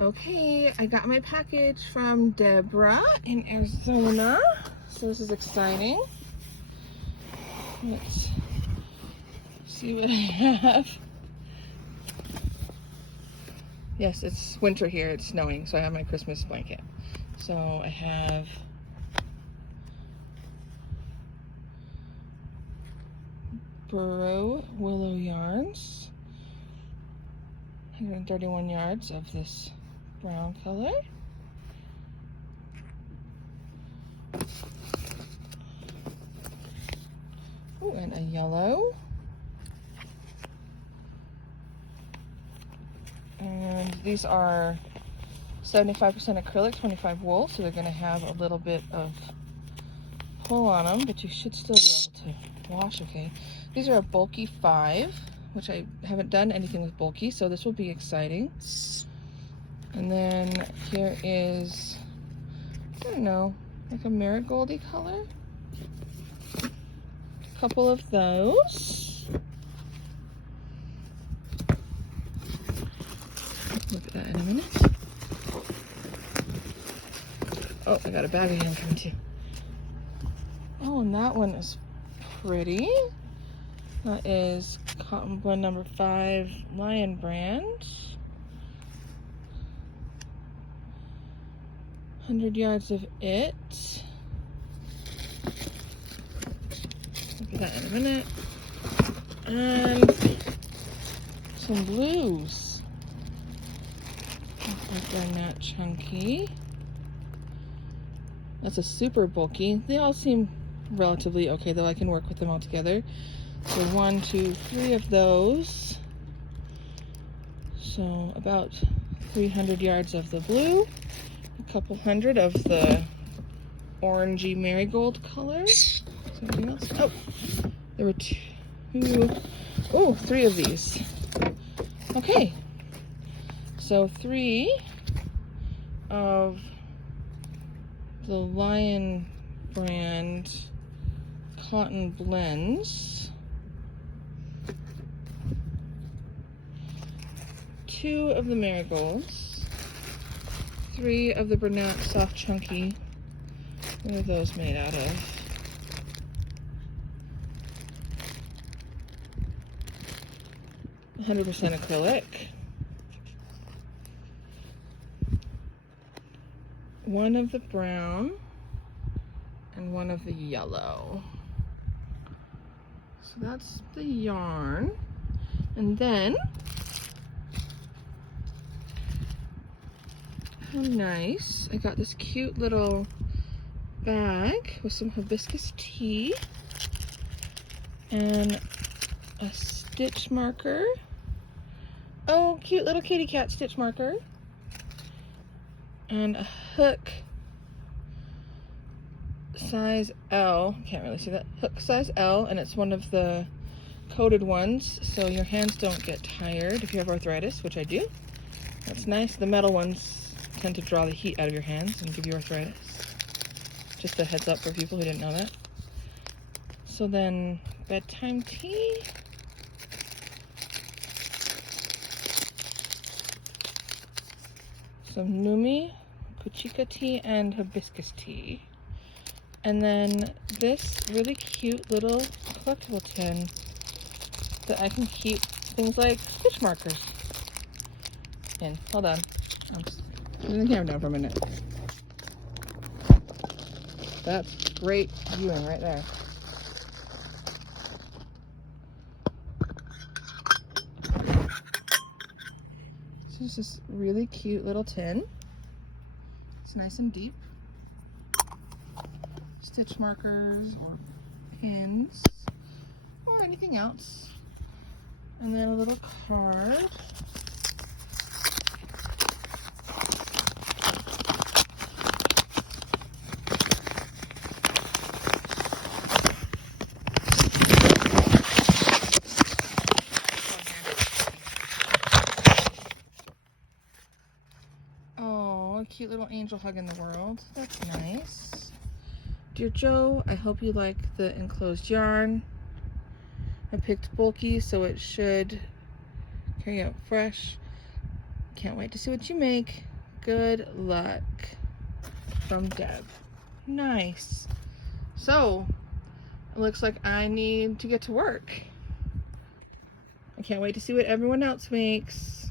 Okay, I got my package from Deborah in Arizona, so this is exciting. Let's see what I have. Yes, it's winter here, it's snowing, so I have my Christmas blanket. So I have burrow willow yarns, 131 yards of this brown color. Ooh, and a yellow. And these are 75% acrylic, 25 wool, so they're going to have a little bit of pull on them, but you should still be able to wash okay. These are a bulky 5, which I haven't done anything with bulky, so this will be exciting. And then here is, I don't know, like a marigoldy color. A couple of those. Look at that in a minute. Oh, I got a bag of yam coming too. Oh, and that one is pretty. That is cotton blend number 5 Lion brand. 100 yards of it. Look at that in a minute. And some blues. Like Bernat chunky. That's a super bulky. They all seem relatively okay, though I can work with them all together. So 1, 2, 3 of those. So about 300 yards of the blue. A couple hundred of the orangey marigold color. Is there anything else? Oh, there were 2. Oh, 3 of these. Okay. So 3 of the Lion brand cotton blends. 2 of the marigolds. 3 of the Bernat Soft chunky. What are those made out of? %100 acrylic. 1 of the brown and 1 of the yellow. So that's the yarn. And then, how nice, I got this cute little bag with some hibiscus tea and a stitch marker. Oh, cute little kitty cat stitch marker. And a hook size L. Can't really see that. Hook size L, and it's one of the coated ones, so your hands don't get tired if you have arthritis, which I do. That's nice. The metal ones tend to draw the heat out of your hands and give you arthritis. Just a heads up for people who didn't know that. So then, bedtime tea. Some Numi, Kuchika tea, and hibiscus tea. And then this really cute little collectible tin that I can keep things like stitch markers in. Hold on. I'm just putting the camera down for a minute. That's great viewing right there. This is this really cute little tin. It's nice and deep. Stitch markers or pins or anything else. And then a little card. Oh, a cute little angel hugging the world. That's nice. Dear Joe, I hope you like the enclosed yarn. I picked bulky, so it should carry out fresh. Can't wait to see what you make. Good luck. From Deb. Nice. So, it looks like I need to get to work. I can't wait to see what everyone else makes.